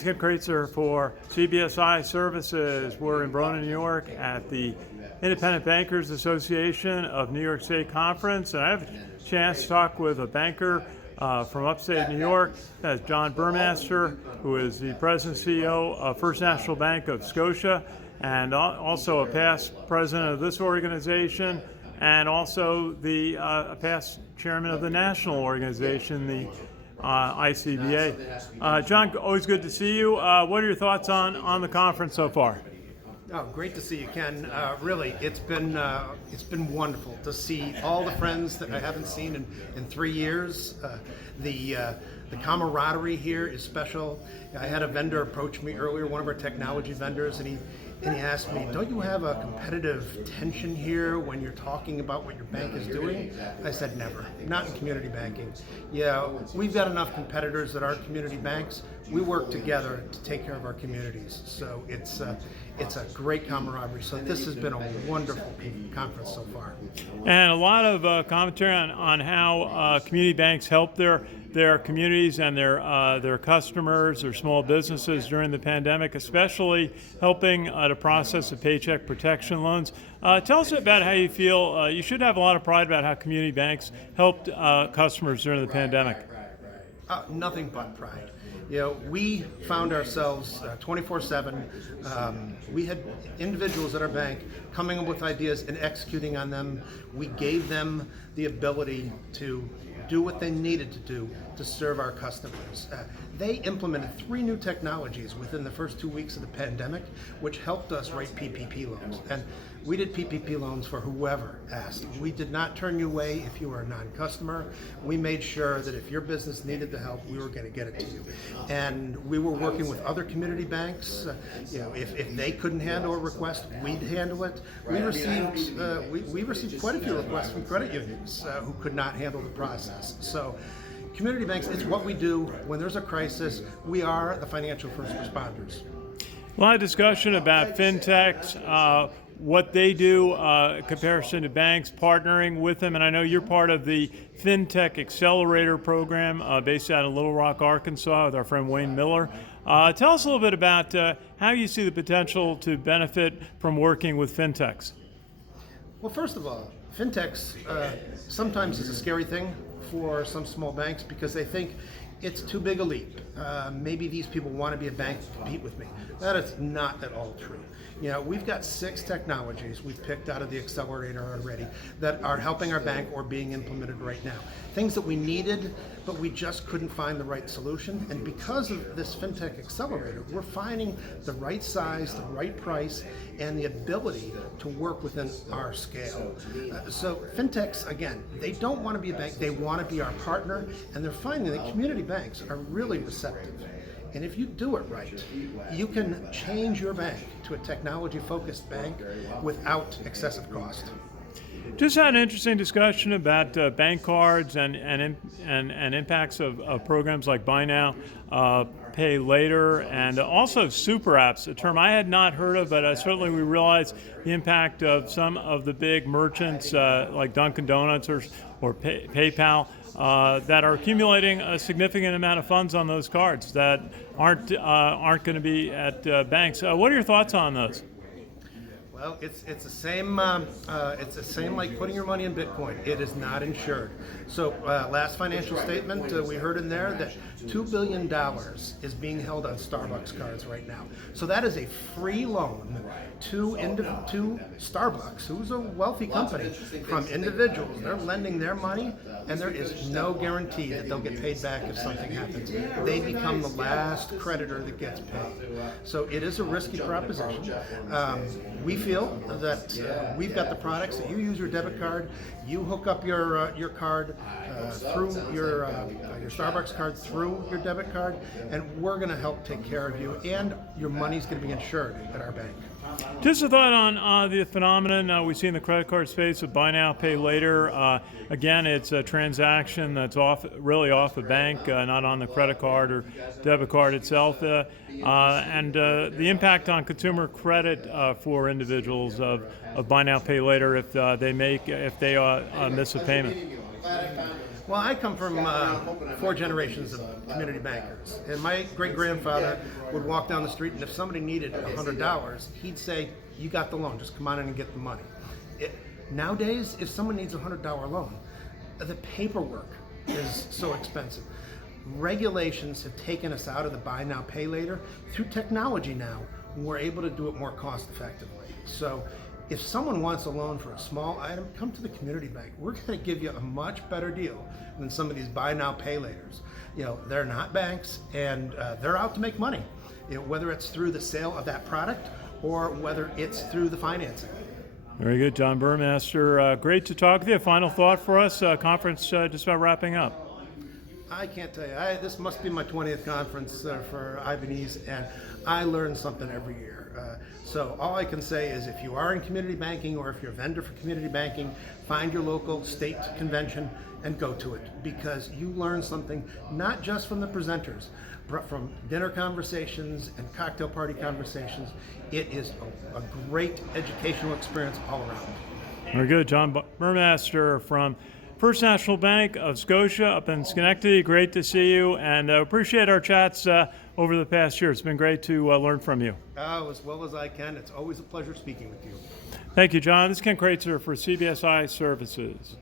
It's Ken Kraetzer for cbsi Services. We're in Verona, New York at the Independent Bankers Association of New York State Conference, and I have a chance to talk with a banker from upstate New York. That's John Buhrmaster, who is the President and CEO of First National Bank of Scotia, and also a past president of this organization, and also the past chairman of the national organization, the ICBA. John, always good to see you. What are your thoughts on the conference so far? Oh, great to see you, Ken. Really, it's been wonderful to see all the friends that I haven't seen in 3 years. The camaraderie here is special. I had a vendor approach me earlier, one of our technology vendors, and he asked me, "Don't you have a competitive tension here when you're talking about what your bank is doing?" I said, "Never, not in community banking. Yeah, we've got enough competitors at our community banks. We work together to take care of our communities." So it's a great camaraderie. So this has been a wonderful conference so far. And a lot of commentary on how community banks help their communities and their customers, their small businesses during the pandemic, especially helping to process the paycheck protection loans. Tell us about how you feel. You should have a lot of pride about how community banks helped customers during the pandemic. Nothing but pride. You know, we found ourselves 24/7. We had individuals at our bank coming up with ideas and executing on them. We gave them the ability to do what they needed to do to serve our customers. They implemented 3 new technologies within the first 2 weeks of the pandemic, which helped us write PPP loans. And we did PPP loans for whoever asked. We did not turn you away if you were a non-customer. We made sure that if your business needed the help, we were going to get it to you. And we were working with other community banks. If they couldn't handle a request, we'd handle it. We received quite a few requests from credit unions who could not handle the process. So community banks, it's what we do. When there's a crisis, we are the financial first responders. A lot of discussion about Fintechs, what they do in comparison to banks, partnering with them, and I know you're part of the Fintech Accelerator program based out of Little Rock, Arkansas, with our friend Wayne Miller. Tell us a little bit about how you see the potential to benefit from working with Fintechs. Well, first of all, Fintechs sometimes is a scary thing for some small banks because they think it's too big a leap. Maybe these people want to be a bank to compete with me. That is not at all true. You know, we've got 6 technologies we've picked out of the Accelerator already that are helping our bank or being implemented right now. Things that we needed, but we just couldn't find the right solution. And because of this Fintech Accelerator, we're finding the right size, the right price, and the ability to work within our scale. So Fintechs, again, they don't want to be a bank, they want to be our partner, and they're finding that community banks are really receptive. And if you do it right, you can change your bank to a technology-focused bank without excessive cost. Just had an interesting discussion about bank cards and impacts of programs like Buy Now, Pay Later, and also super apps, a term I had not heard of, but certainly we realize the impact of some of the big merchants like Dunkin' Donuts or PayPal that are accumulating a significant amount of funds on those cards that aren't going to be at banks. What are your thoughts on those? Well, it's the same. It's the same like putting your money in Bitcoin. It is not insured. So last financial statement, we heard in there that $2 billion is being held on Starbucks cards right now. So that is a free loan to Starbucks, who's a wealthy company, from individuals. They're lending their money, and there is no guarantee that they'll get paid back if something happens. They become the last creditor that gets paid. So it is a risky proposition. We feel that we've got the products that you use your debit card, you hook up your card through your Starbucks card through your debit card, and we're going to help take care of you, and your money's going to be insured at our bank. Just a thought on the phenomenon we see in the credit card space of Buy Now, Pay Later. Again, it's a transaction that's really off the bank, not on the credit card or debit card itself. And the impact on consumer credit for individuals of Buy Now, Pay Later if they miss a payment. Well, I come from 4 generations of community bankers, and my great-grandfather would walk down the street, and if somebody needed $100, he'd say, "You got the loan, just come on in and get the money." Nowadays, if someone needs a $100 loan, the paperwork is so expensive. Regulations have taken us out of the buy now, pay later. Through technology now, we're able to do it more cost effectively. So if someone wants a loan for a small item, come to the community bank. We're going to give you a much better deal than some of these buy now, pay laters. They're not banks, and they're out to make money. Whether it's through the sale of that product or whether it's through the financing. Very good, John Buhrmaster. Great to talk with you. Final thought for us. Conference just about wrapping up. I can't tell you. This must be my 20th conference for IBA, and I learn something every year. So all I can say is if you are in community banking or if you're a vendor for community banking, find your local state convention and go to it, because you learn something not just from the presenters, but from dinner conversations and cocktail party conversations. It is a great educational experience all around. Very good. John Buhrmaster from First National Bank of Scotia up in Schenectady. Great to see you, and appreciate our chats over the past year. It's been great to learn from you. As well as I can. It's always a pleasure speaking with you. Thank you, John. This is Ken Kraetzer for CBSI Services.